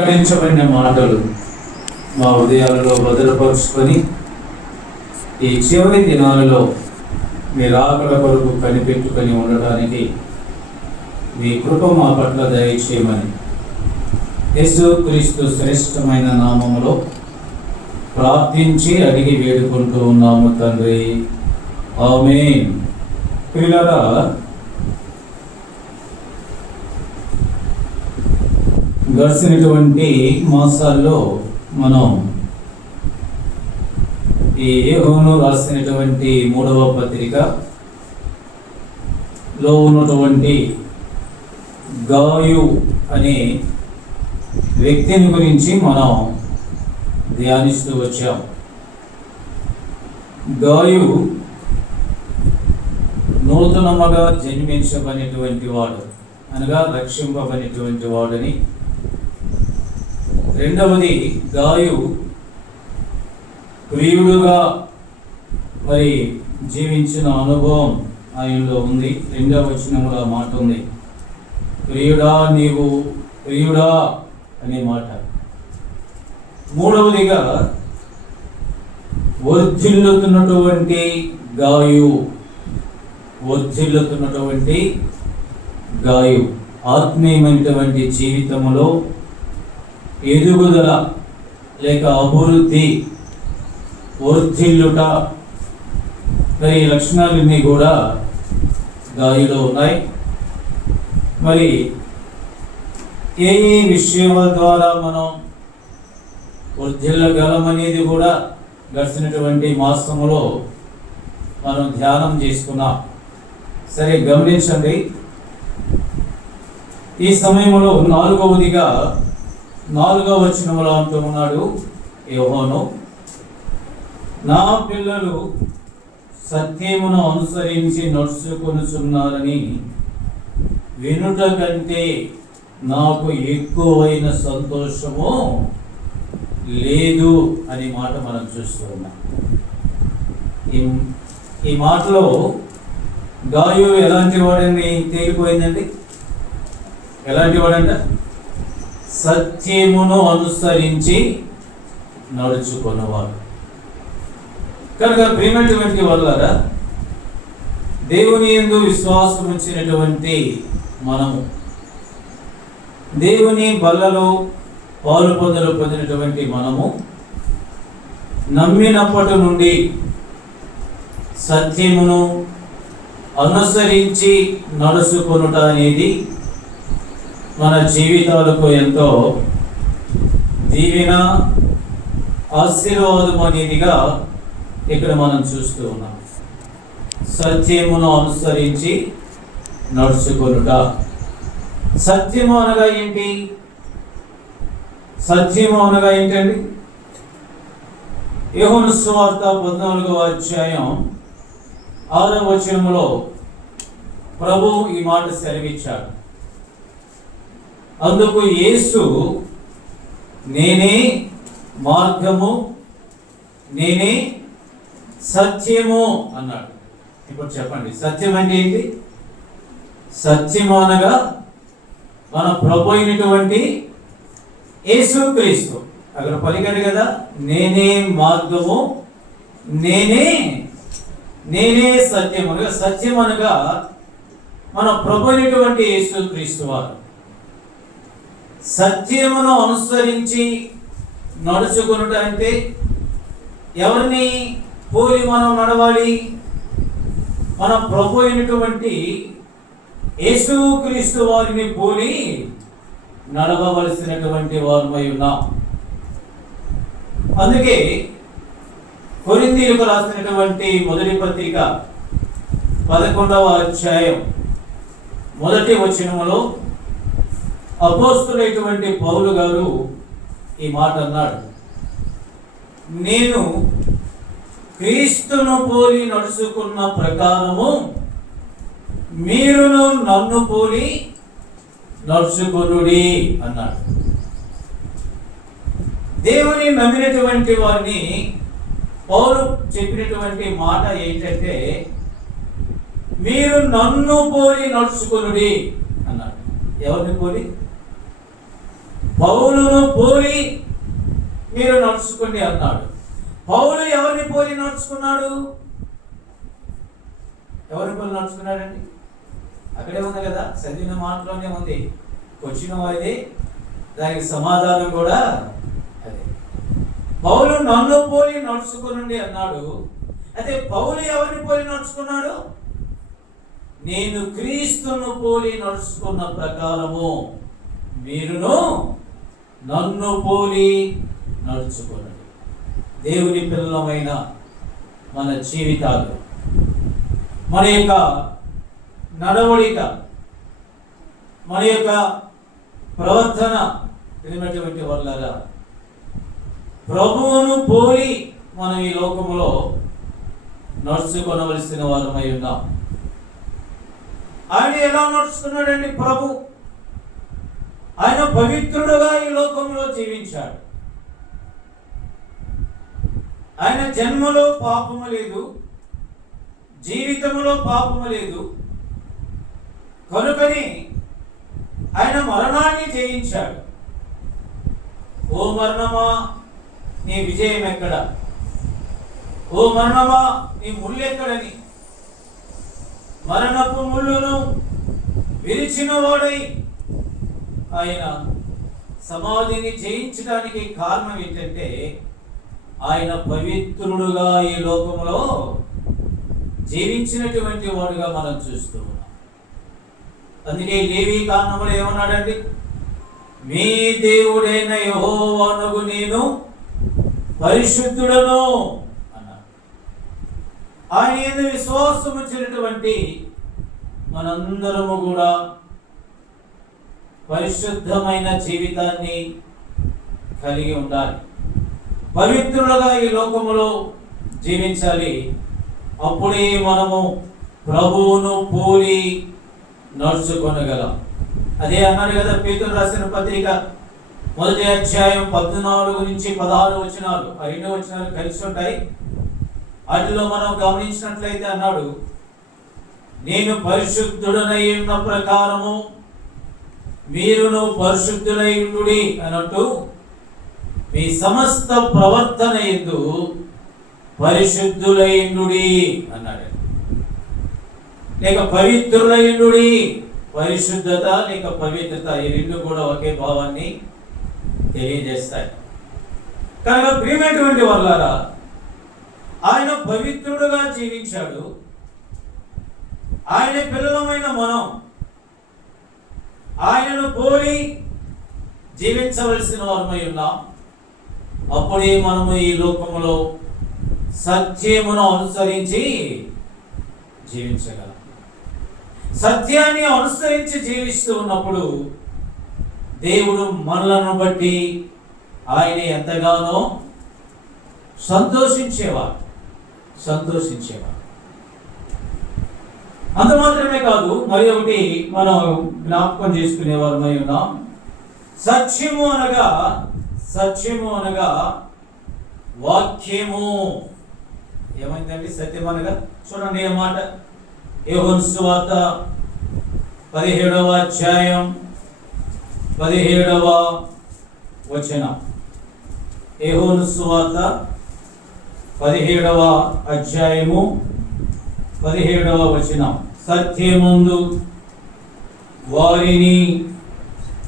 ప్రకటించబడిన మాటలు మా హృదయాలలో భద్రపరుచుకొని ఈ చివరి దినాలలో మీ రాకడ కొరకు కనిపెట్టుకొని ఉండడానికి మీ కృప మా పట్ల దయచేయమని యేసుక్రీస్తు శ్రేష్టమైన నామములో ప్రార్థించి అడిగి వేడుకుంటూ ఉన్నాము తండ్రి, ఆమేన్. ప్రియులారా, గడిచినటువంటి మాసాల్లో మనం ఈ యోహాను రాసినటువంటి 3వ పత్రికలో ఉన్నటువంటి గాయు అనే వ్యక్తిని గురించి మనం ధ్యానిస్తూ వచ్చాం. గాయు నూతనముగా జన్మించబడినటువంటి వాడు, అనగా రక్షింపబడినటువంటి వాడని. రెండవది, గాయు ప్రియుడుగా మరి జీవించిన అనుభవం ఆయనలో ఉంది. 2వ వచనంలో మాట ఉంది, ప్రియుడా నీవు ప్రియుడా అనే మాట. మూడవదిగా, వర్ధిల్లుతున్నటువంటి గాయు, వర్ధిల్లుతున్నటువంటి గాయు ఆత్మీయమైనటువంటి జీవితంలో ఎదుగుదల లేక అభివృద్ధి, వర్ధిల్లుట, మరి లక్షణాలన్నీ కూడా గాయలో ఉన్నాయి. మరి ఏ విషయాల ద్వారా మనం వర్ధిల్లగలమనేది కూడా గడిచినటువంటి మాసములో మనం ధ్యానం చేసుకున్నాం. సరే గమనించండి, ఈ సమయంలో 4వదిగా 4వ వచనములో అంటూ ఉన్నాడు యోహాను, నా పిల్లలు సత్యమును అనుసరించి నడుచుకొనుచున్నారని వినుట కంటే నాకు ఎక్కువైన సంతోషము లేదు అనే మాట మనం చూస్తూ ఉన్నాం. ఈ మాటలో గాయు ఎలాంటి వాడని తేలిపోయిందండి. ఎలాంటి వాడంట? సత్యమును అనుసరించి నడుచుకున్నవాడు. కనుక ప్రియమైనటువంటి వాళ్ళారా, దేవుని యందు విశ్వాసం ఉంచినటువంటి మనము, దేవుని బల్లలో పాలు పొందినటువంటి మనము, నమ్మినప్పటి నుండి సత్యమును అనుసరించి నడుచుకొనుట అనేది మన జీవితాలకు ఎంతో దీవెన, ఆశీర్వాదం అనేదిగా ఇక్కడ మనం చూస్తూ ఉన్నాం. సత్యమును అనుసరించి నడుచుకొనుట. సత్యము అనగా ఏంటి? సత్యము అనగా ఏంటండి? యోహాను సువార్త 14వ అధ్యాయం 6వ వచనములో ప్రభు ఈ మాట సెలవిచ్చాడు. అందుకు యేసు, నేనే మార్గము, నేనే సత్యము అన్నాడు. ఇప్పుడు చెప్పండి, సత్యం అంటే ఏంటి? సత్యము అనగా మన ప్రభు అయినటువంటి యేసుక్రీస్తు. అక్కడ పలికాడు కదా, నేనే మార్గము, నేనే సత్యం. అనగా సత్యం అనగా మన ప్రభు అయినటువంటి యేసుక్రీస్తు వారు. సత్యమును అనుసరించి నడుచుకునుట అంటే ఎవరిని పోలి మనం నడవాలి? మన ప్రభు అయినటువంటి యేసుక్రీస్తు వారిని పోలి నడవవలసినటువంటి వారమై ఉన్నాం. అందుకే కొరింథీయులకు రాసినటువంటి మొదటి పత్రిక 11వ అధ్యాయం 1వ వచనములో అపోస్తలుడైనటువంటి పౌలు గారు ఈ మాట అన్నాడు, నేను క్రీస్తును పోలి నడుచుకున్న ప్రకారము మీరును నన్ను పోలి నడుచుకొనుడి అన్నాడు. దేవుని నమ్మినటువంటి వారిని పౌలు చెప్పినటువంటి మాట ఏంటంటే, మీరు నన్ను పోలి నడుచుకొనుడి అన్నాడు. ఎవరిని పోలి? పౌలును పోలి మీరు నడుచుకోండి అన్నాడు. పౌలు ఎవరిని పోలి నడుచుకున్నాడు? ఎవరిని పోలి నడుచుకున్నాడండి? అక్కడే ఉంది కదా, చదివిన మాటలోనే ఉంది. వచ్చిన వారిది, దానికి సమాధానం కూడా అదే. పౌలు నన్ను పోలి నడుచుకునండి అన్నాడు. అయితే పౌలు ఎవరిని పోలి నడుచుకున్నాడు? నేను క్రీస్తును పోలి నడుచుకున్న ప్రకారము మీరును నన్ను పోలి నడుచుకోండి. దేవుని పిల్లలమైన మన జీవితాలు, మన యొక్క నడవడిక, మన యొక్క ప్రవర్తన వినటువంటి వాళ్ళరా ప్రభువును పోలి మనం ఈ లోకములో నడుచుకొనవలసిన వారమై ఉన్నాం. ఆయన ఎలా నడుచుకున్నాడండి? ప్రభు ఆయన పవిత్రుడుగా ఈ లోకంలో జీవించాడు. ఆయన జన్మలో పాపము లేదు, జీవితంలో పాపము లేదు. కనుకని ఆయన మరణాన్ని జయించాడు. ఓ మరణమా, నీ విజయం ఎక్కడ? ఓ మరణమా, నీ ముళ్ళు ఎక్కడని మరణపు ముళ్ళును విరిచిన వాడై ఆయన సమాధిని జయించడానికి కారణం ఏంటంటే ఆయన పవిత్రుడుగా ఈ లోకంలో జీవించినటువంటి వాడుగా మనం చూస్తూ ఉన్నాం. అందుకే లేవి కారణములు ఏమన్నాడండి? మీ దేవుడైన యెహోవానగు నేను పరిశుద్ధుడను అన్నాడు. ఆయన యందు విశ్వాసం ఉంచినటువంటి మనందరము కూడా పరిశుద్ధమైన జీవితాన్ని కలిగి ఉండాలి. పవిత్రులుగా ఈ లోకములో జీవించాలి. అప్పుడే మనము ప్రభువును పోలి నడుచుకొనగలం. అదే అన్నాడు కదా పేతురు రాసిన పత్రిక 1వ అధ్యాయం 14 నుంచి 16 వచనాలు, ఆ 2 వచనాలు కలిసి ఉంటాయి. వాటిలో మనం గమనించినట్లయితే అన్నాడు, నేను పరిశుద్ధుడనై ఉన్న ప్రకారము మీరును పరిశుద్ధులై ఉండుడి అన్నట్టు మీ సమస్త ప్రవర్తన యందు పరిశుద్ధులై ఉండుడి అన్నాడు. లేక పవిత్రులై ఉండుడి. పరిశుద్ధత లేక పవిత్రత, ఈ రెండు కూడా ఒకే భావాన్ని తెలియజేస్తాయి. కనుక ప్రియమైనటువంటి వాళ్ళారా, ఆయన పవిత్రుడుగా జీవించాడు. ఆయన పిల్లలమైన మనం ఆయనను పోలి జీవించవలసిన వారమై ఉన్నాం. అప్పుడే మనము ఈ లోకములో సత్యమును అనుసరించి జీవించగలం. సత్యాన్ని అనుసరించి జీవిస్తూ ఉన్నప్పుడు దేవుడు మనలను బట్టి ఆయన ఎంతగానో సంతోషించేవాడు. అంత మాత్రమే కాదు, మరి ఒకటి మనం జ్ఞాపకం చేసుకునే వారమై ఉన్నాం. సత్యము అనగా వాక్యము. ఏమైందండి సత్యం అనగా? చూడండి ఏ మాట, యోహాను సువార్త 17వ అధ్యాయం 17వ వచనం. యోహాను సువార్త 17వ అధ్యాయము 17వ వచనం. సత్యమందు వారిని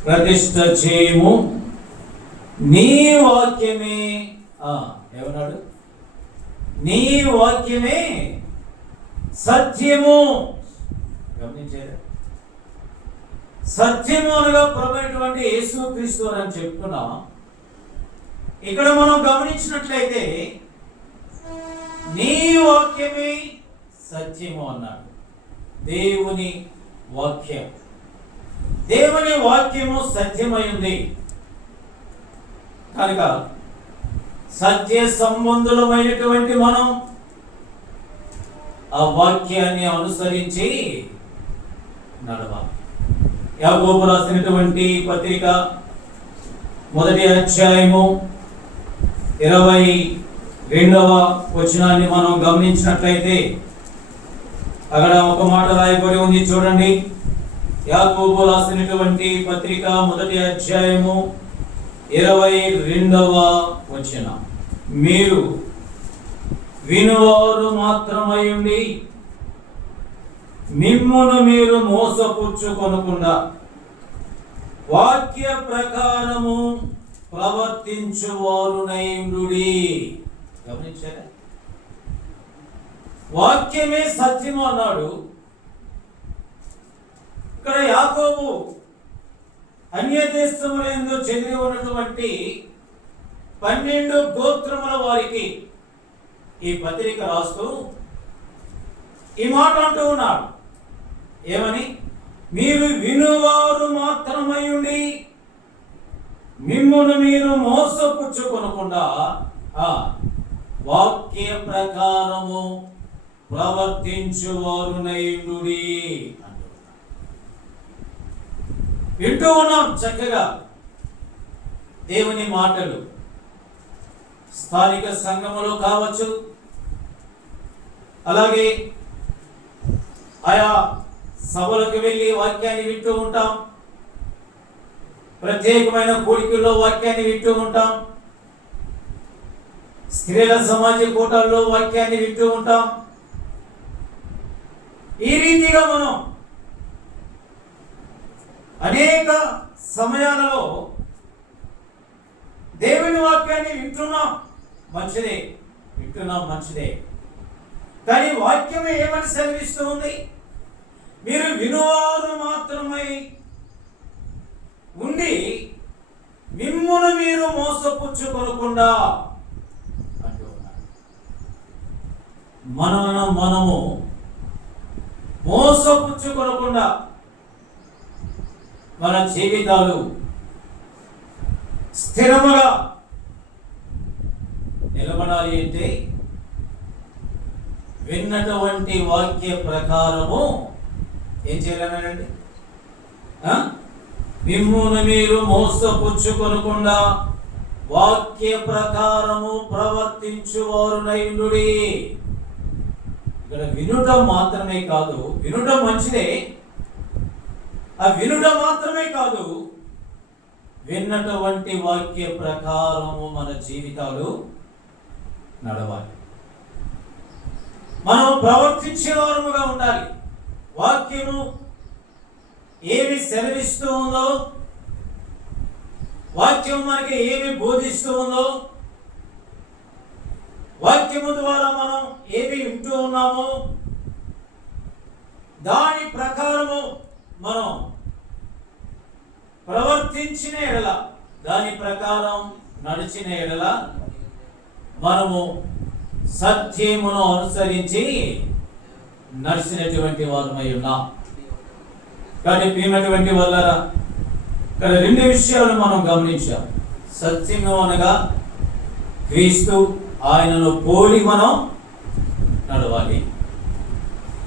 ప్రతిష్ఠ చేయము, నీ వాక్యమే. ఏమన్నాడు? నీ వాక్యమే సత్యము. గమనించారా? సత్యము అనగా ప్రభువైనటువంటి యేసుక్రీస్తు అని చెప్తున్నా. ఇక్కడ మనం గమనించినట్లయితే నీ వాక్యమే సత్యము అన్నాడు. దేవుని వాక్యం, దేవుని వాక్యము సత్యమైంది కనుక సత్య సంబంధులమైనటువంటి మనం ఆ వాక్యాన్ని అనుసరించి నడవాలి. యాకోబు రాసినటువంటి పత్రిక 1వ అధ్యాయము 22వ వచనాన్ని మనం గమనించినట్లయితే అక్కడ ఒక మాట రాయబడి ఉంది. చూడండి, యాకోబు రాసినటువంటి పత్రిక 1వ అధ్యాయము 22వ వచనం, మీరు వినువారు మాత్రమై ఉండి మిమ్మును మీరు మోసపుచ్చుకొనకుండా వాక్య ప్రకారము ప్రవర్తించువారునై ఉండుడి. గమనించారా? వాక్యమే సత్యము అన్నాడు. ఇక్కడ యాకోబు అన్యదేశములందు చెంది ఉన్నటువంటి 12 గోత్రముల వారికి ఈ పత్రిక రాస్తూ ఈ మాట అంటూ ఉన్నాడు. ఏమని? మీరు వినువారు మాత్రమై ఉండి మిమ్మును మీరు మోసపుచ్చుకొనకుండా వాక్య ప్రకారము ప్రవర్తించువారునై ఉండుడి. వింటూ ఉన్నాం చక్కగా దేవుని మాటలు. స్థానిక సంఘములో కావచ్చు, అలాగే ఆయా సభలకు వెళ్ళి వాక్యాన్ని వింటూ ఉంటాం, ప్రత్యేకమైన కూడికల్లో వాక్యాన్ని వింటూ ఉంటాం, స్త్రీల సమాజ కూటాల్లో వాక్యాన్ని వింటూ ఉంటాం. ఈ రీతిగా మనం అనేక సమయాలలో దేవుని వాక్యాన్ని వింటున్నాం, మంచిదే. కానీ వాక్యమే ఏమని సెలవిస్తూ ఉంది? మీరు వినువారు మాత్రమై ఉండి మిమ్మును మీరు మోసపుచ్చుకొనకుండా అంటూ ఉన్నారు. మనము మోసపుచ్చుకొనకుండా మన జీవితాలు స్థిరముగా నిలబడాలి అంటే విన్నటువంటి వాక్య ప్రకారము ఏం చేయాలన్నాడండి? మిమ్మును మీరు మోసపుచ్చుకొనకుండా వాక్య ప్రకారము ప్రవర్తించువారునై ఉండుడి. ఇక్కడ వినుట మాత్రమే కాదు, వినుట మంచిదే, ఆ వినుట మాత్రమే కాదు, విన్నటువంటి వాక్య ప్రకారము మన జీవితాలు నడవాలి. మనం ప్రవర్తించేవారముగా ఉండాలి. వాక్యము ఏమి సెలవిస్తూ ఉందో, వాక్యం మనకి ఏమి బోధిస్తూ ఉందో, వాక్యము ద్వారా మనం ఏమి వింటూ ఉన్నామో దాని ప్రకారము మనం ప్రవర్తించిన ఎడల, దాని ప్రకారం నడిచిన ఎడల మనము సత్యమును అనుసరించి నడిచినటువంటి వారమై ఉన్నాం. కానీ ప్రియమైనటువంటి వాళ్ళారా, ఇక్కడ 2 విషయాలు మనం గమనించాం. సత్యము అనగా క్రీస్తు, ఆయనను పోలి మనం నడవాలి.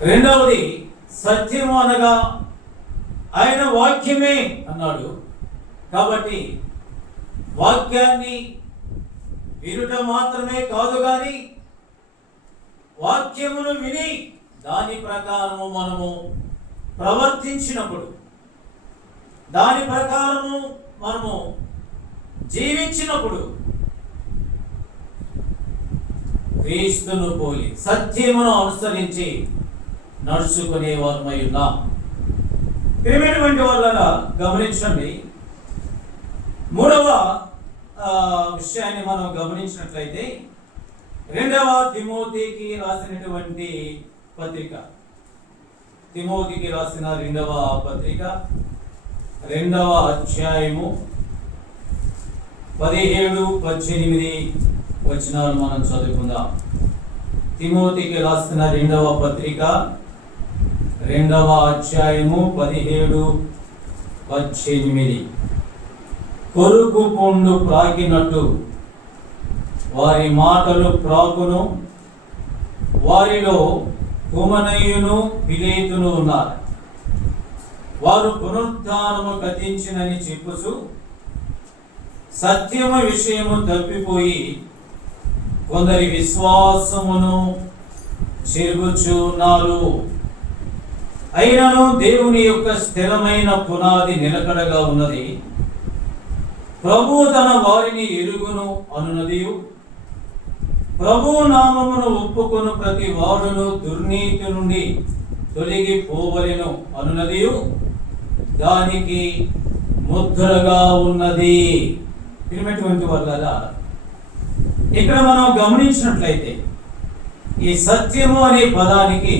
రెండవది సత్యము అనగా ఆయన వాక్యమే అన్నాడు. కాబట్టి వాక్యాన్ని వినుట మాత్రమే కాదు, కానీ వాక్యమును విని దాని ప్రకారము మనము ప్రవర్తించినప్పుడు, దాని ప్రకారము మనము జీవించినప్పుడు క్రీస్తును పోలి సత్యమును అనుసరించి నడుచుకునే వారమై ఉన్నాం. ప్రియమైనటువంటి వాళ్ళరా, గమనించండి. 3వ విషయాన్ని మనం గమనించినట్లయితే 2వ తిమోతికి రాసినటువంటి పత్రిక, తిమోతికి రాసిన 2వ పత్రిక 2వ అధ్యాయము 17-18 వచనాలు మనం చదువుకుందాం. తిమోతికి రాసిన 2వ పత్రిక 2వ అధ్యాయము 17-18. కొరుకు పొండు ప్రాకినట్టు వారి మాటలు ప్రాకును, వారిలో కుమనయును పిలేతును ఉన్నారు. వారు పునరుద్ధానము గతించినని చెప్పుచు సత్యము విషయము తప్పిపోయి కొందరి విశ్వాసమును చెరుగుచున్నారు. అయినను దేవుని యొక్క స్థిరమైన పునాది నిలకడగా ఉన్నది. ప్రభు తన వారిని ఎరుగును అనునదియు, ప్రభు నామమును ఒప్పుకొను ప్రతి వాడును దుర్నీతి నుండి తొలగిపోవలెను అనునదియు దానికి ముద్రగా ఉన్నది. ఇటువంటి వల్ల ఇక్కడ మనం గమనించినట్లయితే ఈ సత్యము అనే పదానికి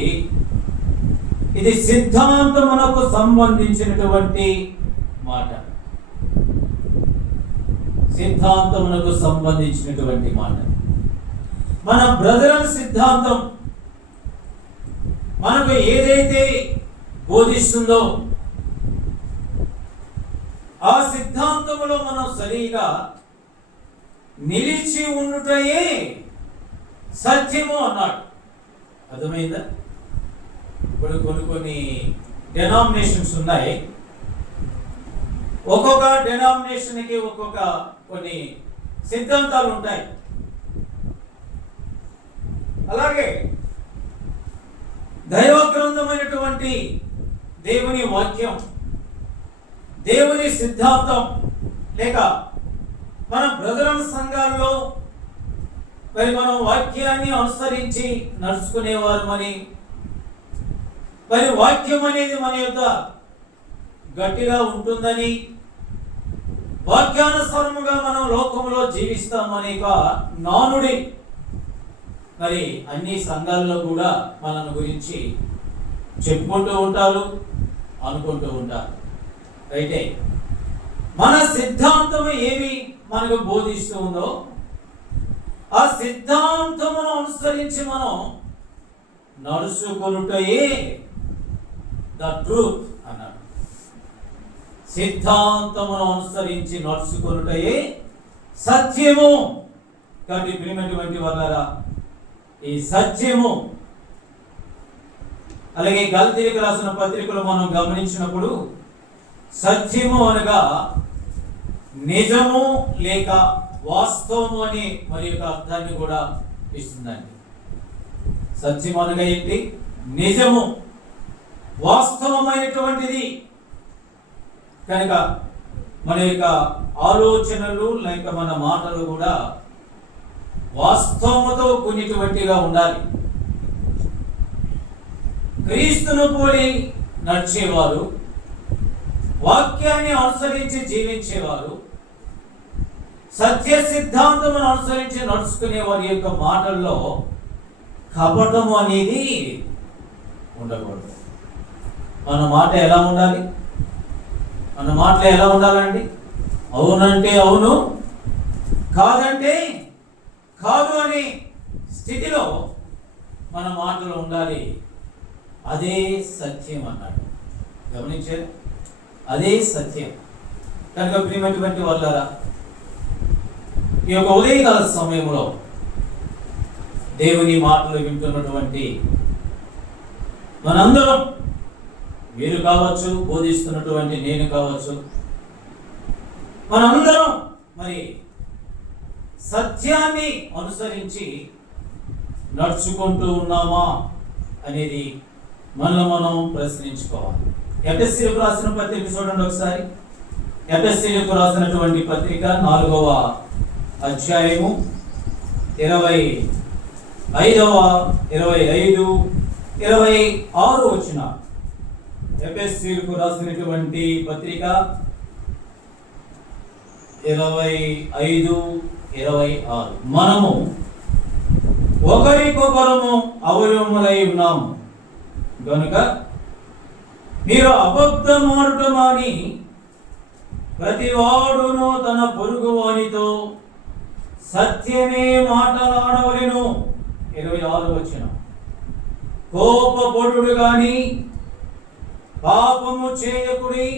ఇది సిద్ధాంతమునకు సంబంధించినటువంటి మాట. సిద్ధాంతమునకు సంబంధించినటువంటి మాట. మన బ్రదరల్ సిద్ధాంతం మనకు ఏదైతే బోధిస్తుందో ఆ సిద్ధాంతములో మనం సరిగా నిలిచి ఉండుటయే సత్యము అన్నాడు. అర్థమైందా? ఇప్పుడు కొన్ని డెనామినేషన్స్ ఉన్నాయి. ఒక్కొక్క డెనామినేషన్కి ఒక్కొక్క కొన్ని సిద్ధాంతాలు ఉంటాయి. అలాగే దైవ గ్రంథమైనటువంటి దేవుని వాక్యం, దేవుని సిద్ధాంతం, లేక మన బ్రదరల్ సంఘాల్లో మరి మనం వాక్యాన్ని అనుసరించి నడుచుకునేవారు మరి వాక్యం అనేది మన యొక్క గట్టిగా ఉంటుందని, వాక్యానుసారముగా మనం లోకంలో జీవిస్తామని నానుడి మరి అన్ని సంఘాల్లో కూడా మనను గురించి చెప్పుకుంటూ ఉంటారు, అనుకుంటూ ఉంటారు. అయితే మన సిద్ధాంతం ఏమి మనకు బోధిస్తూ ఉందో ఆ సిద్ధాంతమును అనుసరించి మనం నడుచుకొనుటయే ద ట్రూత్ అన్నాడు. సిద్ధాంతమును అనుసరించి నడుచుకొనుటయే సత్యము. కాబట్టి ప్రియమైనటువంటి వాళ్ళారా, ఈ సత్యము అలాగే గల్తీలకు రాసిన పత్రికలు మనం గమనించినప్పుడు సత్యము అనగా నిజము లేక వాస్తవము అని మరి యొక్క అర్థాన్ని కూడా ఇస్తుందండి. సత్యం అనగా ఏంటి? నిజము, వాస్తవమైనటువంటిది. కనుక మన యొక్క ఆలోచనలు లేక మన మాటలు కూడా వాస్తవముతో కూడినటువంటిగా ఉండాలి. క్రీస్తును పోలి నడిచేవారు, వాక్యాన్ని అనుసరించి జీవించేవారు, సత్య సిద్ధాంతమును అనుసరించి నడుచుకునే వారి యొక్క మాటల్లో కపటము అనేది ఉండకూడదు. మన మాట ఎలా ఉండాలి? మన మాటలు ఎలా ఉండాలండి? అవునంటే అవును, కాదంటే కాదు అనే స్థితిలో మన మాటలు ఉండాలి. అదే సత్యం అన్నాడు. గమనించారు? అదే సత్యం. కనుక ప్రియమైనటువంటి వాళ్ళారా, ఈ యొక్క ఉదయకాల సమయంలో దేవుని మాటలు వింటున్నటువంటి మనందరం, మీరు కావచ్చు, బోధిస్తున్నటువంటి నేను కావచ్చు, మనందరం మరి సత్యాన్ని అనుసరించి నడుచుకుంటూ ఉన్నామా అనేది మనలో మనం ప్రశ్నించుకోవాలి. ఎఫెసీయులకు రాసిన పత్రిక చూడండి ఒకసారి. ఎఫెసీయులకు రాసినటువంటి పత్రిక 4వ అధ్యాయము 25, 26 వచ్చిన. ఎఫెసీయులకు రాసినటువంటి పత్రిక 25, 26. మనము ఒకరికొకరము అవయవములై ఉన్నాము గనుక మీరు అబద్ధమాడుట మాని ప్రతి వాడును తన పొరుగు వానితో సత్యమే మాటలాడవలెను. 26 వచ్చిన. కోపపడుడు గాని పాపము చేయకుడి,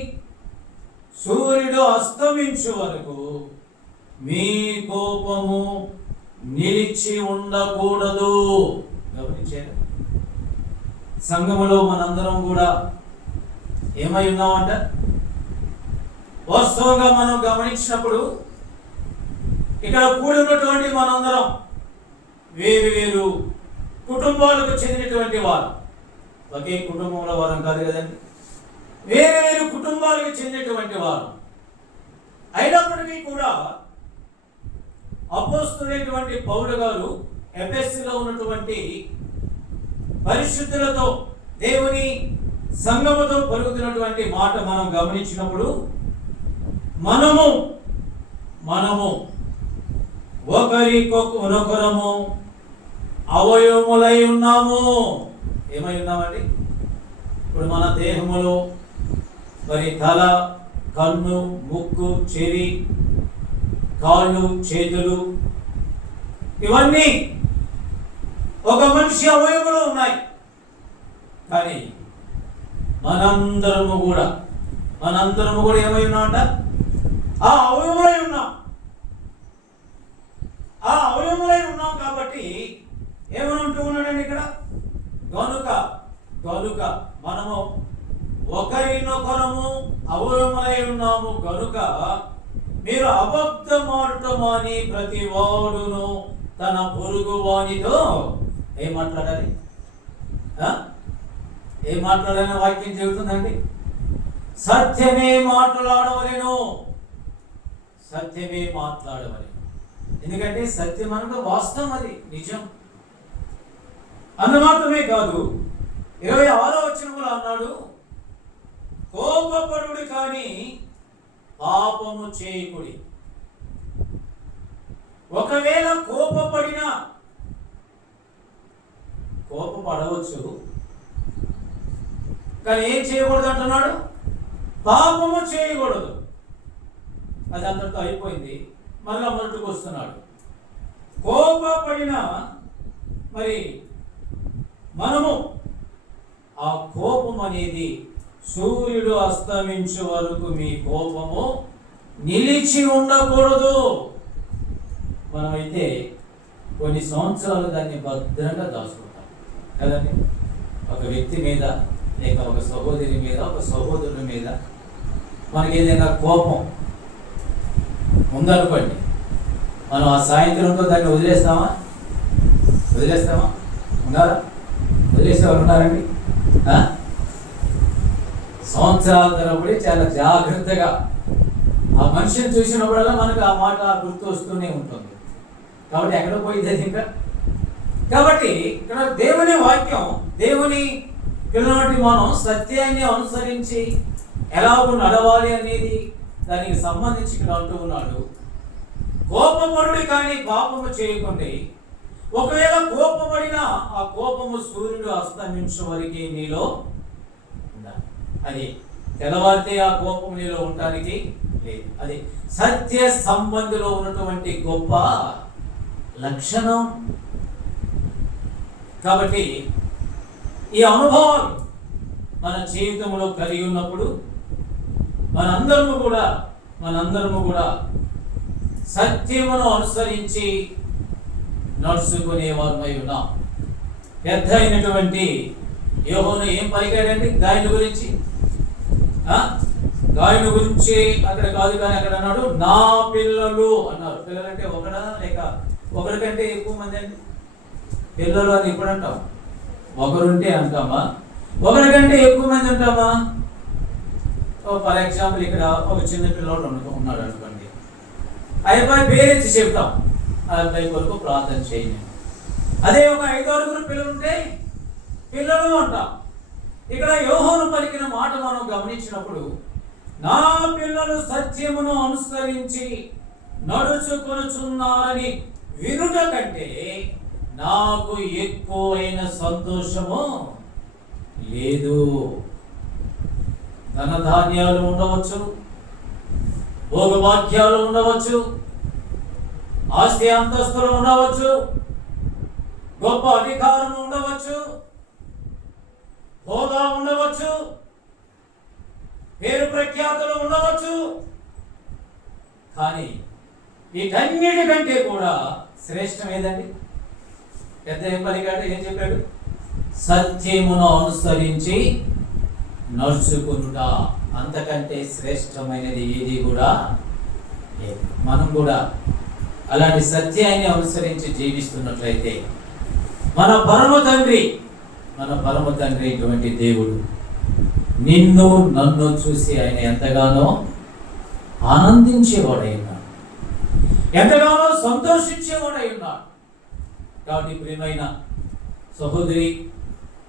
సూర్యుడు అస్తమించు వరకు మీ కోపము నిలిచి ఉండకూడదు. గమనించారు? సంఘములో మనందరం కూడా ఏమై ఉన్నామంట? వాస్తవంగా మనం గమనించినప్పుడు ఇక్కడ కూడి ఉన్నటువంటి మనందరం వేరు వేరు కుటుంబాలకు చెందినటువంటి వారు. ఒకే కుటుంబంలో వారం కాదు కదండి, వేరు వేరు కుటుంబాలకు చెందినటువంటి వారు. అయినప్పటికీ కూడా అపోస్తలుడైనటువంటి పౌలు గారు ఎఫెసీలో ఉన్నటువంటి పరిశుద్ధులతో దేవుని సంఘముతో పలుకుతున్నటువంటి మాట మనం గమనించినప్పుడు మనము ఒకరికొకరము అవయవములై ఉన్నాము. ఏమై ఉన్నామండి? ఇప్పుడు మన దేహములో మరి తల, కన్ను, ముక్కు, చెవి, కాళ్ళు, చేతులు, ఇవన్నీ ఒక మనిషి అవయవములు ఉన్నాయి. కానీ మనందరము కూడా ఏమై ఉన్నామంట? ఆ అవయవములై ఉన్నాం కాబట్టి ఏమనంటూ ఉన్నాడండి ఇక్కడ? కనుక మనము ఒకరినొకరము అవయవములై ఉన్నాము కనుక మీరు అబద్ధమాడటం మాని ప్రతి వాడును తన పొరుగు వానితో ఏం మాట్లాడాలి? ఏం మాట్లాడాలని వాక్యం చెబుతుందండి? సత్యమే మాట్లాడవలెను. ఎందుకంటే సత్యం అనగా వాస్తవం, అది నిజం. అన్న మాత్రమే కాదు, 26వ వచనంలో అన్నాడు, కోపపడుడి కానీ పాపము చేయకుడి. ఒకవేళ కోపపడవచ్చు కానీ ఏం చేయకూడదు అంటున్నాడు? పాపము చేయకూడదు. అది అందరితో అయిపోయింది. మళ్ళా మొదటికి వస్తున్నాడు. కోపపడిన మరి మనము ఆ కోపం అనేది సూర్యుడు అస్తమించే వరకు మీ కోపము నిలిచి ఉండకూడదు. మనమైతే కొన్ని సంవత్సరాలు దాన్ని భద్రంగా దాచుకుంటాం కదండి. ఒక వ్యక్తి మీద లేక ఒక సహోదరి మీద, ఒక సహోదరుని మీద మనకి ఏదైనా కోపం ఉందనుకోండి, మనం ఆ సాయంత్రంతో దాన్ని వదిలేస్తామా? ఉన్నారా? వదిలేసేవారు ఉన్నారండి? సంవత్సరాల తరబడి చాలా జాగ్రత్తగా ఆ మనిషిని చూసినప్పుడల్లా మనకు ఆ మాట గుర్తు వస్తూనే ఉంటుంది. కాబట్టి ఎక్కడ పోయింది అది ఇంకా? కాబట్టి ఇక్కడ దేవుని వాక్యం, దేవుని పిల్లలటి మనం సత్యాన్ని అనుసరించి ఎలాగో నడవాలి అనేది దానికి సంబంధించి ఇక్కడ అంటూ ఉన్నాడు. కోపపడుడి కానీ పాపము చేయకండి. ఒకవేళ కోపపడినా ఆ కోపము సూర్యుడు అస్తమించే వరకు నీలో ఉండాలి. అది తెల్లవారితే ఆ కోపం నీలో ఉండడానికి లేదు. అది సత్య సంబంధిలో ఉన్నటువంటి గొప్ప లక్షణం. కాబట్టి ఈ అనుభవాలు మన జీవితంలో కలిగి ఉన్నప్పుడు మనందరము కూడా సత్యమును అనుసరించి నడుచుకునేవారమై ఉన్నాం. పెద్ద అయినటువంటి యోహోను ఏం పలికాడండి గాయను గురించి? గాయను గురించి అక్కడ కాదు కానీ అక్కడ అన్నాడు, నా పిల్లలు అన్నారు. పిల్లలంటే ఒకడా లేక ఒకరికంటే ఎక్కువ మంది అండి? పిల్లలు అని ఎప్పుడు అంటాం? ఒకరుంటే అంటామా? ఒకరికంటే ఎక్కువ మంది ఉంటామా? ఫర్ ఎగ్జాంపుల్ ఇక్కడ ఒక చిన్న పిల్లవాడు ఉన్నాడు అనుకోండి, అయిపోయి పేరెంట్స్ చెప్తాం, అబ్బాయి కొరకు ప్రార్థన చేయండి. అదే ఒక 5-6 పిల్లలు ఉంటే పిల్లలు అంటాం. ఇక్కడ యోహోను పలికిన మాట మనం గమనించినప్పుడు, నా పిల్లలు సత్యమును అనుసరించి నడుచుకొనుచున్నారని వినుట కంటే నాకు ఎక్కువైన సంతోషము లేదు. ధనధాన్యాలు ఉండవచ్చు, భోగభాగ్యాలు ఉండవచ్చు, ఆస్తి అంతస్తులు ఉండవచ్చు, గొప్ప అధికారం ఉండవచ్చు, హోదా ఉండవచ్చు, పేరు ప్రఖ్యాతులు ఉండవచ్చు. కానీ వీటన్నిటికంటే కూడా శ్రేష్టం ఏదండి? పెద్ద ఏం పలికాడు? ఏం చెప్పాడు? సత్యమును అనుసరించి నడుచుకుంటా. అంతకంటే శ్రేష్టమైనది ఏది కూడా లేదు. మనం కూడా అలాంటి సత్యాన్ని అనుసరించి జీవిస్తున్నట్లయితే మన పరమ తండ్రి ఇటువంటి దేవుడు నిన్ను నన్ను చూసి ఆయన ఎంతగానో ఆనందించేవాడై ఉన్నాడు, ఎంతగానో సంతోషించేవాడై ఉన్నాడు. కాబట్టి ప్రియమైన సహోదరి,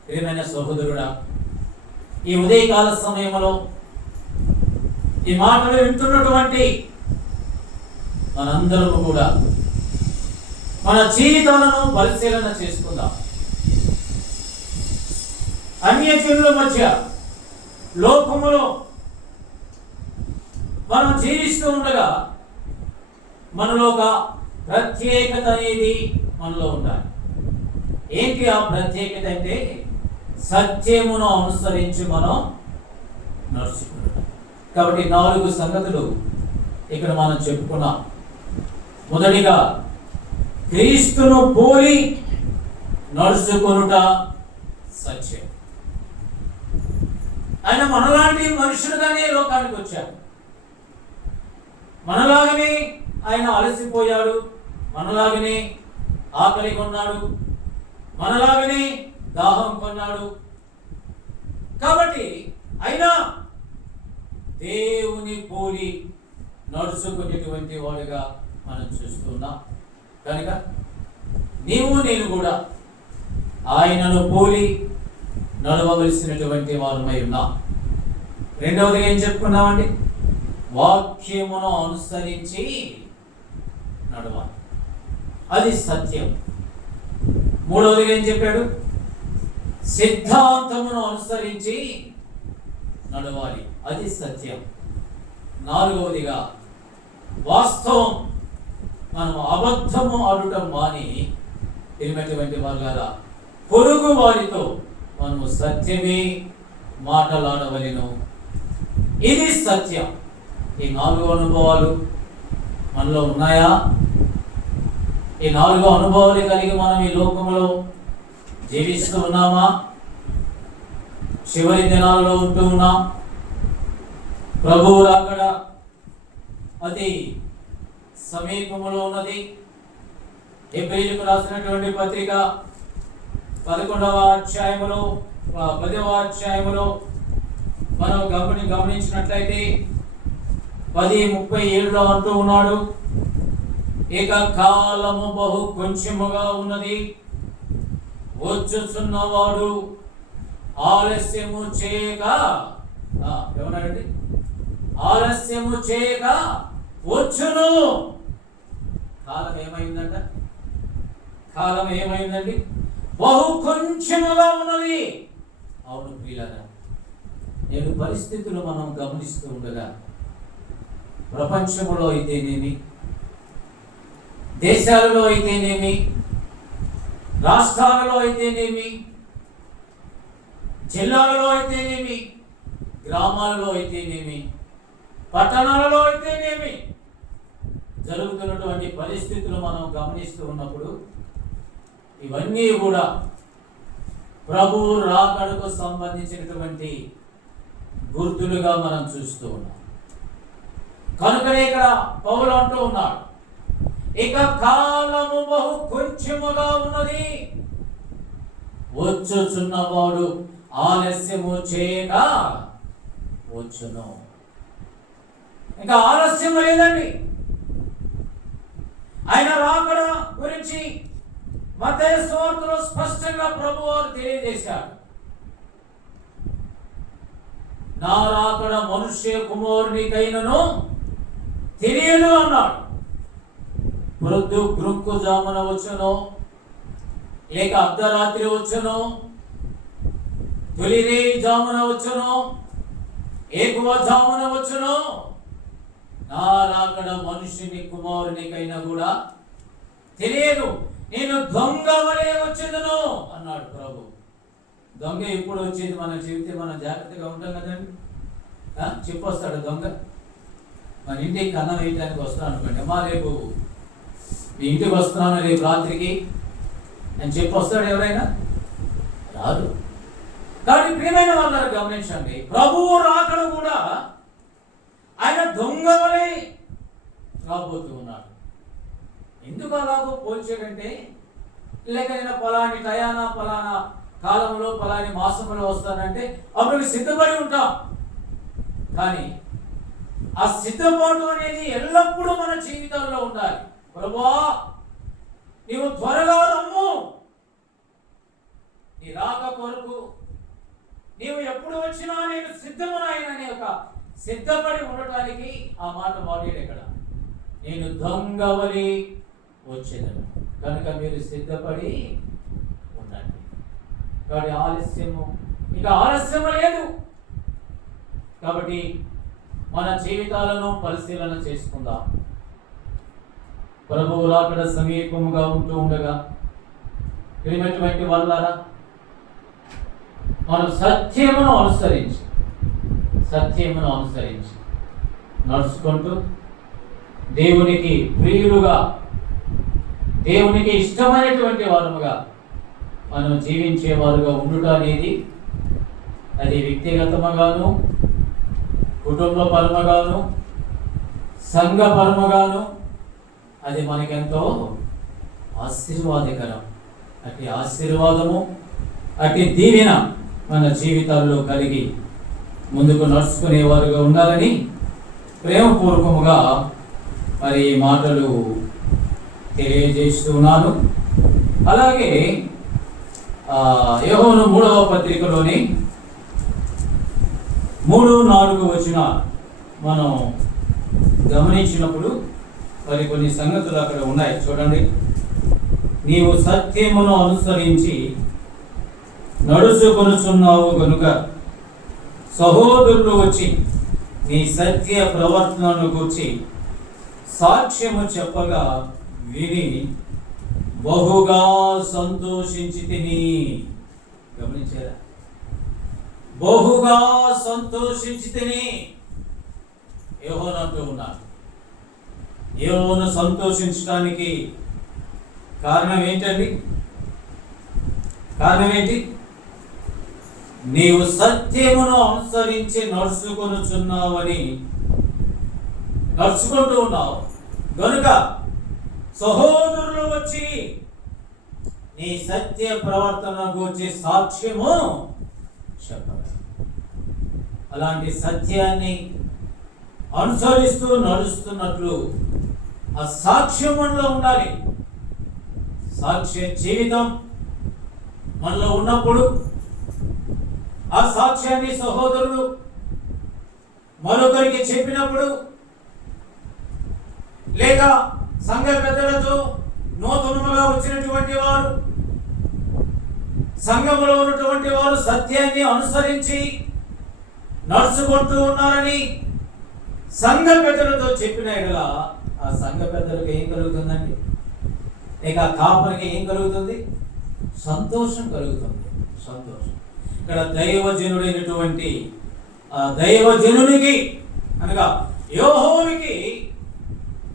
ప్రియమైన సహోదరుడా, ఈ ఉదయకాల సమయంలో ఈ మాటలు వింటున్నటువంటి మనందరము కూడా మన జీవితాలను పరిశీలన చేసుకుందాం. అన్యజనుల మధ్య లోకములో మనం జీవిస్తూ ఉండగా మనలో ఒక ప్రత్యేకత అనేది మనలో ఉండాలి. ఏంటి ఆ ప్రత్యేకత అంటే సత్యమును అనుసరించి మనం నడుచుకుంటాం. కాబట్టి 4 సంగతులు ఇక్కడ మనం చెప్పుకున్నాం. మొదటిగా క్రీస్తును పోలి నడుచుకొనుట సత్యం. ఆయన మనలాంటి మనుషులుగానే లోకానికి వచ్చాడు. మనలాగనే ఆయన అలసిపోయాడు, మనలాగనే ఆకలి కొన్నాడు, మనలాగనే దాహం కొన్నాడు. కాబట్టి అయినా దేవుని పోలి నడుచుకునేటువంటి వాడుగా మనం చూస్తున్నాం. కనుక నీవు నేను కూడా ఆయనను పోలి నడవవలసినటువంటి వారమై ఉన్నాం. రెండవది ఏం చెప్పుకున్నామండి? వాక్యమును అనుసరించి నడవాలి, అది సత్యం. మూడవదిగా ఏం చెప్పాడు? సిద్ధాంతమును అనుసరించి నడవాలి, అది సత్యం. నాలుగవదిగా వాస్తవం, మనం అబద్ధము ఆడటం మాని తిరిగినటువంటి వాళ్ళ పొరుగు వారితో మనము సత్యమే మాటలాడవలెను, ఇది సత్యం. ఈ 4 అనుభవాలు మనలో ఉన్నాయా? ఈ 4 అనుభవాలు కలిగి మనం ఈ లోకంలో జీవిస్తూ ఉన్నామా? చివరి దినాలలో ఉంటూ ఉన్నాం. ప్రభువు రాకడ అతి సమీపములో ఉన్నది. హెబ్రీయులకు రాసినటువంటి పత్రిక 11వ అధ్యాయములో 10వ అధ్యాయములో మనం గమనించినట్లయితే 10:37లో అంటూ ఉన్నాడు, ఇక కాలము బహు కొంచెముగా ఉన్నది, వచ్చుచున్నవాడు ఆలస్యము చేయక, ఏమన్నాడండి? ఆలస్యము చేయక వచ్చును. కాలం ఏమైందంట? కాలం ఏమైందండి? బహు కొంచెముగా ఉన్నది. అవును ప్రియులారా, నేను పరిస్థితులు మనం గమనిస్తూ ఉండగా ప్రపంచంలో అయితేనేమి, దేశాలలో అయితేనేమి, రాష్ట్రాలలో అయితేనేమి, జిల్లాలలో అయితేనేమి, గ్రామాలలో అయితేనేమి, పట్టణాలలో అయితేనేమి జరుగుతున్నటువంటి పరిస్థితులు మనం గమనిస్తూ ఉన్నప్పుడు ఇవన్నీ కూడా ప్రభువు రాకడకు సంబంధించినటువంటి గుర్తులుగా మనం చూస్తూ ఉన్నాం. కనుకనే ఇక్కడ పౌలు అంటూ ఉన్నాడు, ఇక కాలము బహు కొంచెముగా ఉన్నది, వచ్చుచున్నవాడు ఆలస్యము చేయక వచ్చును. ఇంకా ఆలస్యం లేదండి. ఆయన రాకడ గురించి మత్తయి సువార్తలో స్పష్టంగా ప్రభువారు తెలియజేశారు. నా రాకడ మనుష్య కుమారునికైనను తెలియదు అన్నాడు. ప్రొద్దు గ్రుక్కు జామున వచ్చును, లేక అర్ధరాత్రి వచ్చును, తొలిరే జామున వచ్చును, ఏకువ జామున వచ్చును, నా రాకడ మనుషుని కుమారునికైనా కూడా తెలియదు. నేను దొంగ వలె వచ్చేదను అన్నాడు ప్రభు. దొంగ ఎప్పుడు వచ్చేది? మనం చెబితే మనం జాగ్రత్తగా ఉంటాం కదండి. చెప్పొస్తాడు దొంగ. మన ఇంటికి అన్నం వేయడానికి వస్తాను అనుకోండి, అమ్మా రేపు మీ ఇంటికి వస్తున్నాను రేపు రాత్రికి అని చెప్పొస్తాడు ఎవరైనా? రాదు. కానీ ప్రియమైన వాళ్ళని గమనించండి, ప్రభువు రాకడ కూడా ఆయన దొంగ వలె రాబోతూ ఉన్నాడు. ఎందుకు అలాగో పోల్చాడంటే, లేక నేను పలాని టయానా పలానా కాలంలో పలాని మాసంలో వస్తానంటే అప్పుడు సిద్ధపడి ఉంటాం. కానీ ఆ సిద్ధపాటు అనేది ఎల్లప్పుడూ మన జీవితంలో ఉండాలి. ప్రభువా, నీవు త్వరగా రమ్ము, నీ రాక కొరకు నీవు ఎప్పుడు వచ్చినా నేను సిద్ధమునైనని ఒక సిద్ధపడి ఉండటానికి ఆ మాట వాడాడు ఇక్కడ. నేను దొంగవలి వచ్చేదను కనుక మీరు సిద్ధపడి ఉండండి. కాబట్టి ఆలస్యము లేదు. కాబట్టి మన జీవితాలను పరిశీలన చేసుకుందాం. ప్రభువు రాకడ సమీపముగా ఉంటూ ఉండగా ప్రియమైనటువంటి వాళ్ళారా, మనం సత్యమును అనుసరించి నడుచుకుంటూ దేవునికి ప్రియులుగా, దేవునికి ఇష్టమైనటువంటి వారముగా మనం జీవించేవారుగా ఉండుట అనేది అది వ్యక్తిగతముగాను, కుటుంబ పరమగాను, సంఘ పరమగాను అది మనకెంతో ఆశీర్వాదకరం. అట్టి ఆశీర్వాదము, అట్టి దీవెన మన జీవితాల్లో కలిగి ముందుకు నడుచుకునేవారుగా ఉండాలని ప్రేమపూర్వకముగా మరి మాటలు తెలియజేస్తున్నాను. అలాగే యోహాను 3వ పత్రికలోని 3-4 వచనాలు మనం గమనించినప్పుడు మరి కొన్ని సంగతులు అక్కడ ఉన్నాయి. చూడండి. నీవు సత్యమును అనుసరించి నడుచుకొనుచున్నావు గనుక సహోదరులు వచ్చి నీ సత్య ప్రవర్తనను గురించి సాక్ష్యము చెప్పగా విని బహుగా సంతోషించితిని. గమనించారా? బహుగా సంతోషించితిని యోహాను అంటూ ఉన్నారు. యోహాను సంతోషించడానికి కారణం ఏంటండి? కారణం ఏంటి? నీవు సత్యమును అనుసరించి నడుచుకుంటూ ఉన్నావు గనుక సహోదరులు వచ్చి నీ సత్య ప్రవర్తన గురించి సాక్ష్యము చెప్పాలి. అలాంటి సత్యాన్ని అనుసరిస్తూ నడుస్తున్నట్లు ఆ సాక్ష్యం మనలో ఉండాలి. సాక్ష్య జీవితం మనలో ఉన్నప్పుడు ఆ సాక్ష్యాన్ని సహోదరులు మరొకరికి చెప్పినప్పుడు, లేక సంఘ పెద్దలతో నూతనముగా వచ్చినటువంటి వారు, సంఘములో ఉన్నటువంటి వారు సత్యాన్ని అనుసరించి నడుచుకుంటూ ఉన్నారని సంఘ పెద్దలతో చెప్పిన ఎడల ఆ సంఘ పెద్దలకు ఏం కలుగుతుందండి? లేక కాపరికి ఏం కలుగుతుంది? సంతోషం కలుగుతుంది. సంతోషం. ఇక్కడ దైవజనుడైనటువంటి ఆ దైవజనునికి అనగా యోహోనికి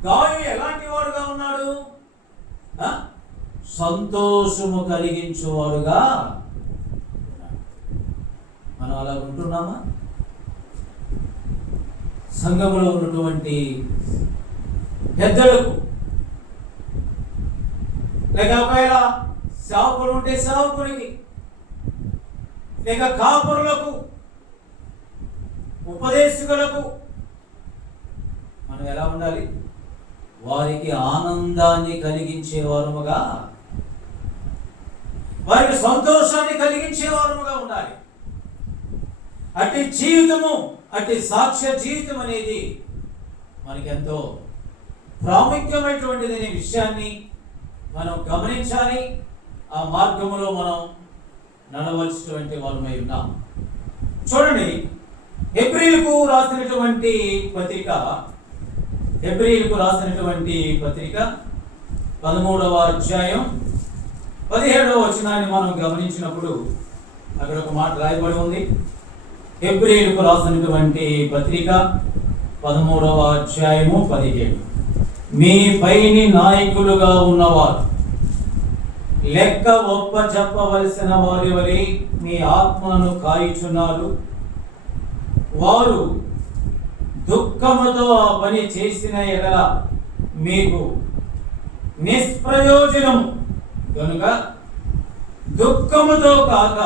గాయు ఎలాంటి వాడుగా ఉన్నాడు? సంతోషము కలిగించేవాడుగా. మనం అలా ఉంటున్నామా? సంఘంలో ఉన్నటువంటి పెద్దలకు, లేక ఒకవేళ సేవకుడు ఉంటే సేవకుడికి, లేక కాపురులకు, ఉపదేశకులకు మనం ఎలా ఉండాలి? వారికి ఆనందాన్ని కలిగించేవారముగా, వారికి సంతోషాన్ని కలిగించేవారముగా ఉండాలి. అట్టి జీవితము, అట్టి సాక్ష్య జీవితం అనేది మనకెంతో ప్రాముఖ్యమైనటువంటిది అనే విషయాన్ని మనం గమనించాలి. ఆ మార్గములో మనం నడవలసినటువంటి వారమై ఉన్నాం. చూడండి, హెబ్రీయులకు రాసినటువంటి పత్రిక 13వ అధ్యాయం 17వ వచనాన్ని మనం గమనించినప్పుడు అక్కడ ఒక మాట రాయబడి ఉంది. హెబ్రీయులకు రాసినటువంటి పత్రిక 13వ అధ్యాయము 17. మీ పైని నాయకులుగా ఉన్నవారు లెక్క ఒప్ప చెప్పవలసిన వారి వలె మీ ఆత్మను కాయిచున్నారు. వారు దుఃఖముతో ఆ పని చేసిన ఎడల మీకు నిష్ప్రయోజనం కనుక దుఃఖముతో కాక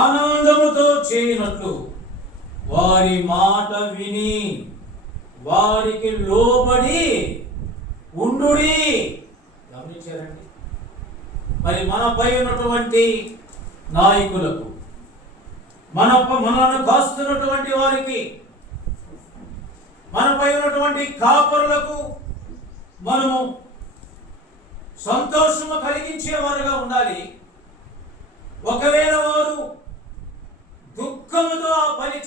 ఆనందముతో చేయనట్లు వారి మాట విని వారికి లోబడి ఉండుడి. గమనించారండి? మరి మనపై ఉన్నటువంటి నాయకులకు, మనను కాస్తున్నటువంటి వారికి, మనపై ఉన్నటువంటి కాపరులకు మనము సంతోషము కలిగించేవారుగా ఉండాలి. ఒకవేళ వారు దుఃఖముతో ఆ పని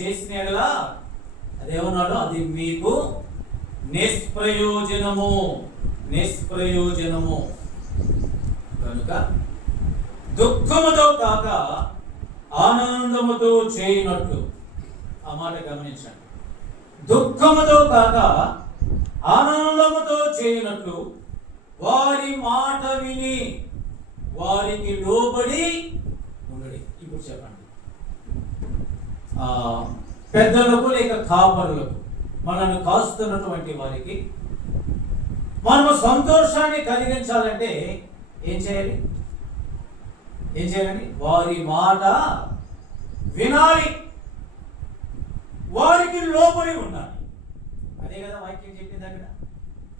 చేసిన ఎడల, అదేమన్నాడు? అది మీకు నిష్ప్రయోజనము. కనుక దుఃఖముతో కాక ఆనందముతో చేయనట్లు. ఆ మాట గమనించండి. దుఃఖముతో కాక ఆనందముతో చేయనట్లు వారి మాట విని వారికి లోబడి ఉండడి. ఇప్పుడు చెప్పండి, పెద్దలకు లేక కాపరులకు, మనల్ని కాస్తున్నటువంటి వారికి మనము సంతోషాన్ని కలిగించాలంటే ఏం చేయాలి? వారి మాట వినాలి, వారికి లోబడి ఉండాలి. అదే కదా వాక్యం చెప్పింది అక్కడ.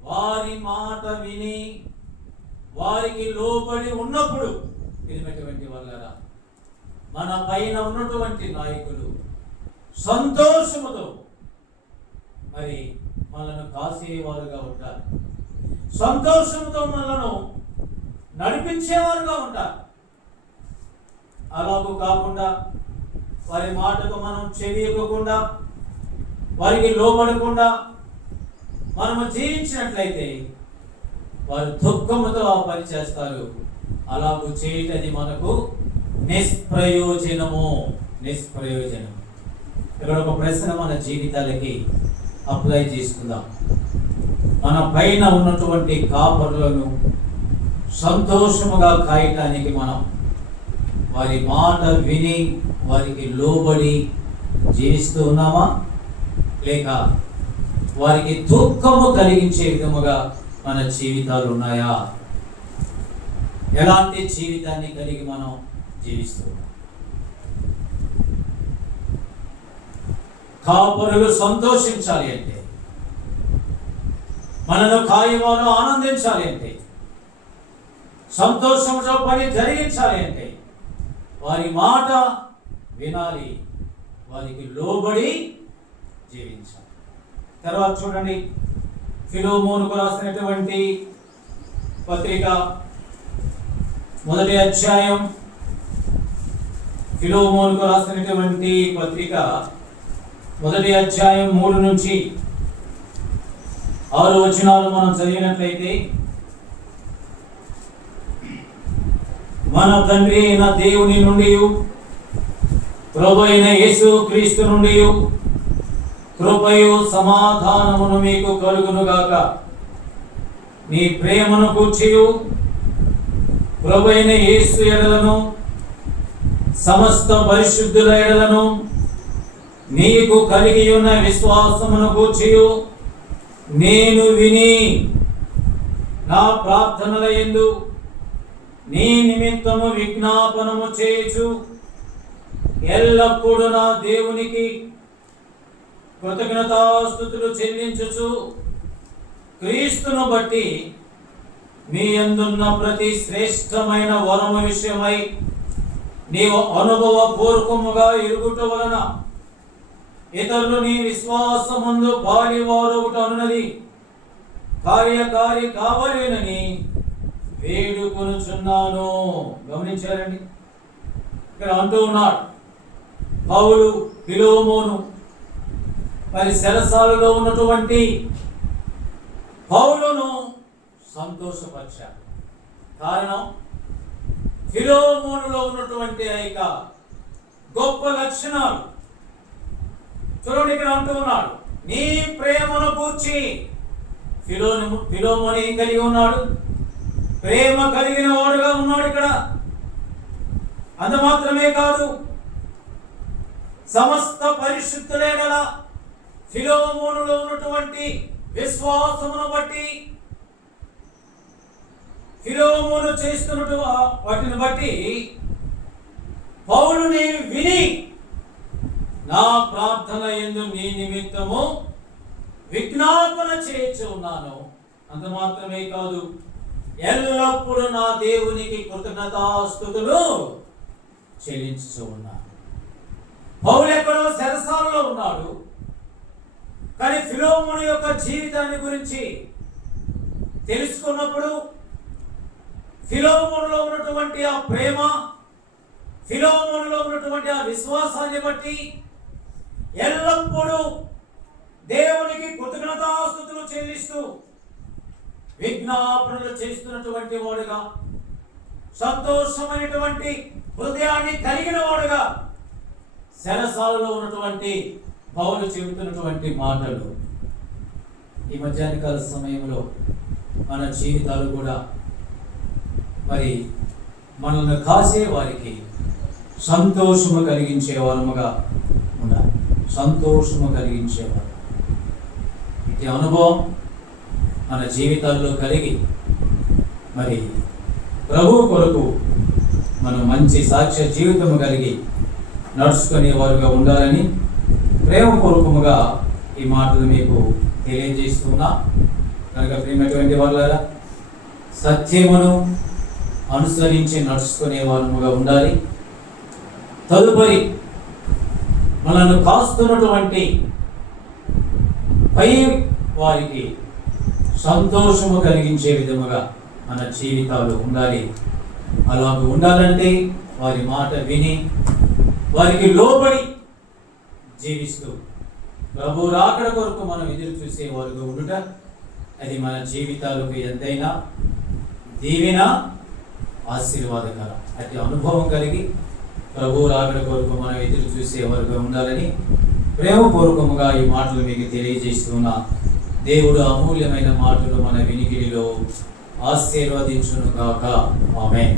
వారి మాట విని వారికి లోబడి ఉన్నప్పుడు వినినటువంటి వాళ్ళరా, మన పైన ఉన్నటువంటి నాయకులు సంతోషముతో మరి మనల్ని కాసేవారుగా ఉంటారు, సంతోషంతో మనలను నడిపించేవారుగా ఉంటారు. అలాగూ కాకుండా వారి మాటకు మనం చెవియకుండా, వారికి లోబడకుండా మనము జీవించినట్లయితే వారు దుఃఖముతో ఆ పని చేస్తారు. అలాగూ చేయటది మనకు నిష్ప్రయోజనము. ఇక్కడ ఒక ప్రశ్న మన జీవితాలకి అప్లై చేసుకుందాం. మన పైన ఉన్నటువంటి కాపరులను సంతోషముగా కాయటానికి మనం వారి మాట విని వారికి లోబడి జీవిస్తూ ఉన్నామా, లేక వారికి దుఃఖము కలిగించే విధముగా మన జీవితాలు ఉన్నాయా? ఎలాంటి జీవితాన్ని కలిగి మనం జీవిస్తున్నాం? కాపరులు సంతోషించాలి అంటే, మనను కాయవారు ఆనందించాలి అంటే, సంతోషంతో పని జరిగించాలి అంటే వారి మాట వినాలి, వారికి లోబడి జీవించాలి. తర్వాత చూడండి, ఫిలోమోనుకు రాసినటువంటి పత్రిక 1వ అధ్యాయం, ఫిలోమోనుకు రాసినటువంటి పత్రిక 1వ అధ్యాయం 3 నుంచి 6 వచనాలు మనం చదివినట్లయితే, మన తండ్రి అయిన దేవుని నుండి ప్రభు అయిన యేసు క్రీస్తు నుండి కృపయు సమాధానమును మీకు కలుగునుగాక. నీ ప్రేమను కూర్చియు ప్రభు అయిన యేసు ఎడలను సమస్త పరిశుద్ధుల ఎడలను నీకు కలిగి ఉన్న విశ్వాసమును కూర్చియు నేను విని నా ప్రార్థనల యందు నీ నిమిత్తము విజ్ఞాపనము చేయుచు ఎల్లప్పుడూ నా దేవునికి కృతజ్ఞతాస్తుతులు చెల్లించుచు క్రీస్తును బట్టి మీ యందున్న ప్రతి శ్రేష్టమైన వరము విషయమై నీవు అనుభవపూర్వకముగా ఎరుగుట వలన ఇతరులు నీ విశ్వాసమందు పాలివారొకటి అనున్నది కార్యకారి కావలేనని వేడుకొనుచున్నాను. గమనించారండి, ఇక్కడ అంటూ ఉన్నాడు పౌలు ఫిలోమోను మరి చెరసాలలో ఉన్నటువంటి పౌలును సంతోషపరిచాడు. కారణం ఫిలోమోనులో ఉన్నటువంటి అనేక గొప్ప లక్షణాలు. చూడండి, ఇక్కడ అంటూ ఉన్నాడు నీ ప్రేమను గూర్చి. ఫిలోమోను ఏం కలిగి ఉన్నాడు? ప్రేమ కలిగిన వాడుగా ఉన్నాడు ఇక్కడ. అంత మాత్రమే కాదు, సమస్త పరిశుద్ధులే గల ఫిలోమోనులో ఉన్నటువంటి విశ్వాసమును బట్టి, ఫిలోమోను చేస్తున్నటువంటి వాటిని బట్టి పౌలుని విని నా ప్రార్థన యందు నీ నిమిత్తము విజ్ఞాపన చేయించి ఉన్నాను. అంత మాత్రమే కాదు, ఎల్లప్పుడూ నా దేవునికి కృతజ్ఞతాస్తుతులు చెల్లించుచూ ఉన్నాను. పౌలు ఎక్కడో చెరసాలలో ఉన్నాడు, కానీ ఫిలోమోను యొక్క జీవితాన్ని గురించి తెలుసుకున్నప్పుడు ఫిలోమోనులో ఉన్నటువంటి ఆ ప్రేమ, ఫిలోమోనులో ఉన్నటువంటి ఆ విశ్వాసాన్ని బట్టి ఎల్లప్పుడూ దేవునికి కృతజ్ఞతాస్తుతులు చెల్లిస్తూ విజ్ఞాపనలు చేస్తున్నటువంటి వాడుగా, సంతోషమైనటువంటి హృదయాన్ని కలిగిన వాడుగా చెరసాలలో ఉన్నటువంటి పౌలు చెబుతున్నటువంటి మాటలు ఈ మధ్యాహ్నకాల సమయంలో మన జీవితాలు కూడా మరి మనల్ని కాసే వారికి సంతోషము కలిగించే వారముగా ఉండాలి. సంతోషము కలిగించేవారు ఇటు అనుభవం మన జీవితాల్లో కలిగి మరి ప్రభు కొరకు మనం మంచి సాక్ష్య జీవితము కలిగి నడుచుకునే వారుగా ఉండాలని ప్రేమపూర్వకముగా ఈ మాటలు మీకు తెలియజేస్తున్నా. కనుక ప్రియమైనటువంటి వాళ్ళారా, సత్యమును అనుసరించి నడుచుకునే వారముగా ఉండాలి. తదుపరి మనల్ని కాస్తున్నటువంటి పై వారికి సంతోషము కలిగించే విధముగా మన జీవితాలు ఉండాలి. అలాగ ఉండాలంటే వారి మాట విని వారికి లోబడి జీవిస్తూ ప్రభు రాకడ కొరకు మనం ఎదురు చూసే వారుగా ఉండుట, అది మన జీవితాలకు ఎంతైనా దీవెన, ఆశీర్వాదకరం. అతి అనుభవం కలిగి ప్రభు రాకడ కొరకు మనం ఎదురు చూసే వారుగా ఉండాలని ప్రేమపూర్వకముగా ఈ మాటలు మీకు తెలియజేస్తున్నా. దేవుడు అమూల్యమైన మాటలు మన వినికిడిలో ఆశీర్వదించును గాక. ఆమేన్.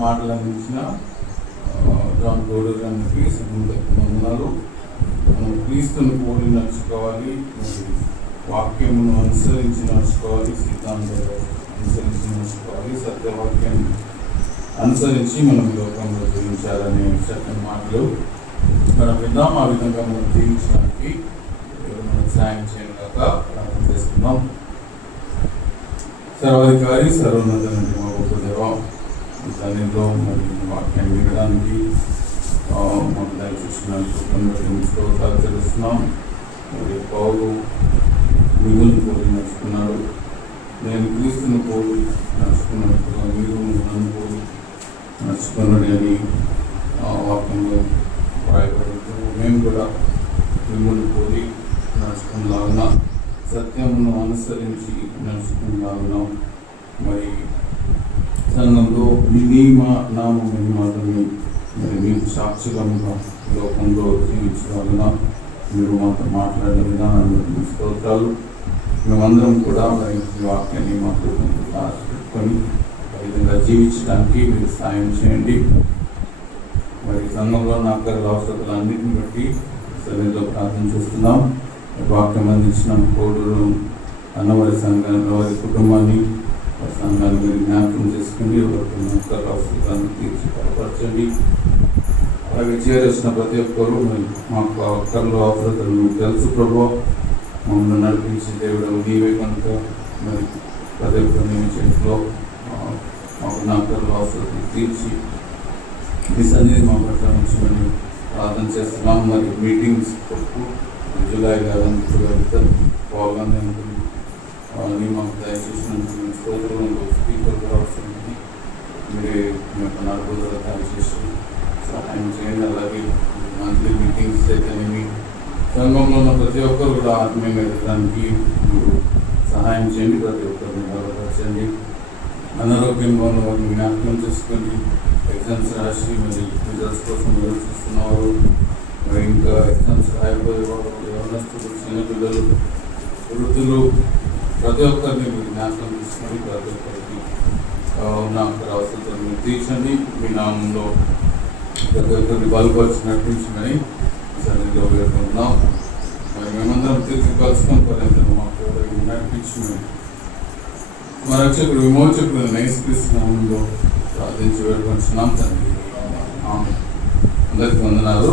మాటలు అందించిన జాన్ గోడర్ గారికి వందనాలు. మనం క్రీస్తుని పోలి నడుచుకోవాలి, వాక్యమును అనుసరించి నడుచుకోవాలి, సిద్ధాంతాలు అనుసరించి నడుచుకోవాలి, సత్యవాక్యాన్ని అనుసరించి మనం లోకంలో జీవించాలనే చక్కని మాటలు మనం విన్నాం. ఆ విధంగా మనం జీవించడానికి మనం సాయం చేయగాక ప్రార్థన చేస్తున్నాం. సర్వాధికారి సర్వోన్నత మా గొప్ప దేవ, సన్నిధిలో మరి వాక్యాన్ని వినడానికి మాకు దయచేసినందుకు తెలుస్తున్నాం. మరి పౌలు మిగులు పోలి నడుచుకున్నాడు. నేను క్రీస్తుని పోలి నడుచుకున్నట్టుగా మీరు నన్ను పోలి నడుచుకున్నాడు అని వాక్యంలో రాయబడుతుంది. మేము కూడా మిమ్మల్ని పోలి నడుచుకునేలాగున, సత్యమును అనుసరించి నడుచుకునేలాగున మరి సంఘంలో మీ నామం మాత్రమే మరి మీకు సాక్షిగా లోకంలో జీవించగలన మీరు మాతో మాట్లాడిన విధానాన్ని స్తోత్రాలు. మేమందరం కూడా మరి వాక్యాన్ని మాకు పెట్టుకొని ఆ విధంగా జీవించడానికి మీరు సాయం చేయండి. మరి సంఘంలో ఉన్న అక్కర్ల అవసరాలన్నింటిని బట్టి సన్నిధిలో ప్రార్థన చేస్తున్నాం. వాక్యం అందించిన కోడూరు అన్నవారి సంఘంలో వారి కుటుంబాన్ని సంఘాన్ని మీరు జ్ఞాపకం చేసుకుని అక్కర్ల అవసరాలను తీర్చి బలపరచండి. అలాగే చేరేసిన ప్రతి ఒక్కరు మాకు అక్కర్లో అవసరాలను తెలుసు ప్రభు, మమ్మల్ని నడిపించి దేవుడు నీవే కనుక మరి ప్రతి ఒక్కరు నీ చేతిలో మాకు అక్కర్లో అవసరాలను తీర్చి ఈ సన్నిధి మా పట్ల ఉంచమని ప్రార్థన చేస్తున్నాం. మరి మీటింగ్స్ జూలై గారు పోవాలని నీ మాకు దయచేసినందుకు స్తోత్రంలో స్పీకర్ కూడా అవసరం మీరే మీ యొక్క నడుపుదల దయచేసి సహాయం చేయండి. అలాగే మంత్లీ మీటింగ్స్ అయితేనేమి సంఘంలో ఉన్న ప్రతి ఒక్కరు కూడా ఆత్మీయంగా ఎదగడానికి మీరు సహాయం చేయండి. ప్రతి ఒక్కరిని బలపరచండి. అనారోగ్యంగా ఉన్న వారిని జ్ఞాపకం చేసుకొని ఎగ్జామ్స్ రాసి మరి రిజల్ట్స్ కోసం ఎదురు చూస్తున్నవారు, మరి ఇంకా ఎగ్జామ్స్ రాయబోయే వారు, యవనస్తులు, చిన్నపిల్లలు, వృద్ధులు, ప్రతి ఒక్కరిని మీరు జ్ఞాపకం తీసుకొని ప్రతి ఒక్కరికి ఉన్న అక్కడ అవసరాలను తీర్చండి. మీ నామంలో ప్రతి ఒక్కరిని బలపరిచి నడిపించమని సన్నిధిలో వేడుకుంటున్నాం. మరి మేమందరం తిరిగి కలుసుకొని పర్యంతం మాకు నడిపించమని మా రక్షకుడు విమోచకుడు యేసుక్రీస్తు నామంలో ప్రార్థించి వేడుకుంటున్నాం తండ్రి. అందరికీ వందనాలు.